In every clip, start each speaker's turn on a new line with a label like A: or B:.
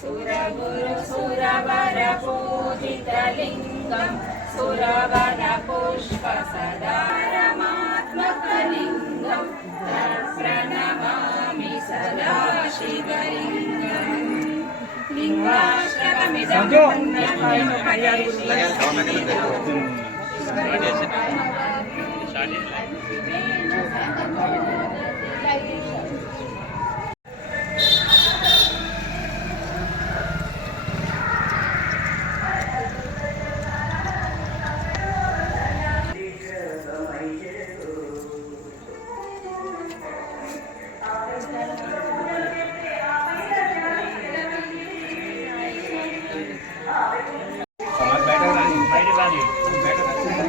A: सुरगुरुसुरवरपूजितलिङ्गम्
B: सुरवरपुष्पसदारमात्मकलिङ्गम् प्रणमामि सदा शिवलिङ्गम् लिङ्गाश्रमिदं हरिः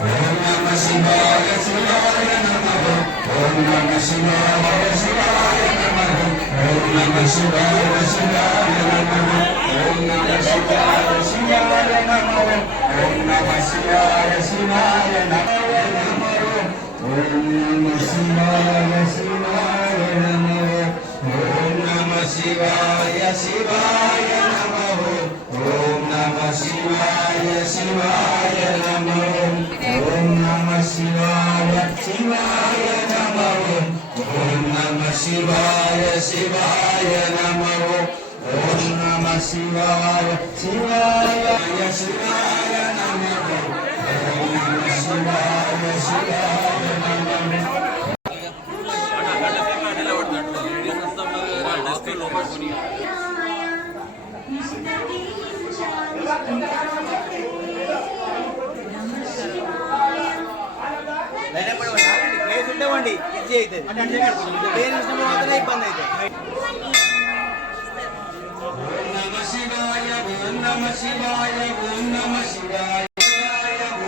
B: ప్రణమామి సదా శివలింగం లింగాష్టకమిదం
C: శివాయ శివాయ నమో ఓం నమ శివాయ శివాయ నమః ఓం నమ శివాయ శివాయ నమః ఓం నమ శివాయ శివాయ నమః శివాయ శివాయ ఓం నమ శివాయ శివాయ నమః
D: ప్లేస్ ఉండేవండి ఈజీ అవుతుంది ప్లేన్ ఇష్టం మాత్రమే ఇబ్బంది అవుతుంది
C: ఓం నమ శివాయ ఓం నమ శివాయ ఓం నమ శివాయ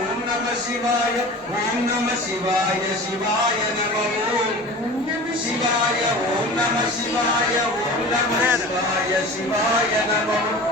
C: ఓం నమ శివాయ ఓం నమ శివాయ శివాయ నమ ఓం శివాయ ఓం నమ శివాయ ఓం నమ శివాయ శివాయ నమ ఓం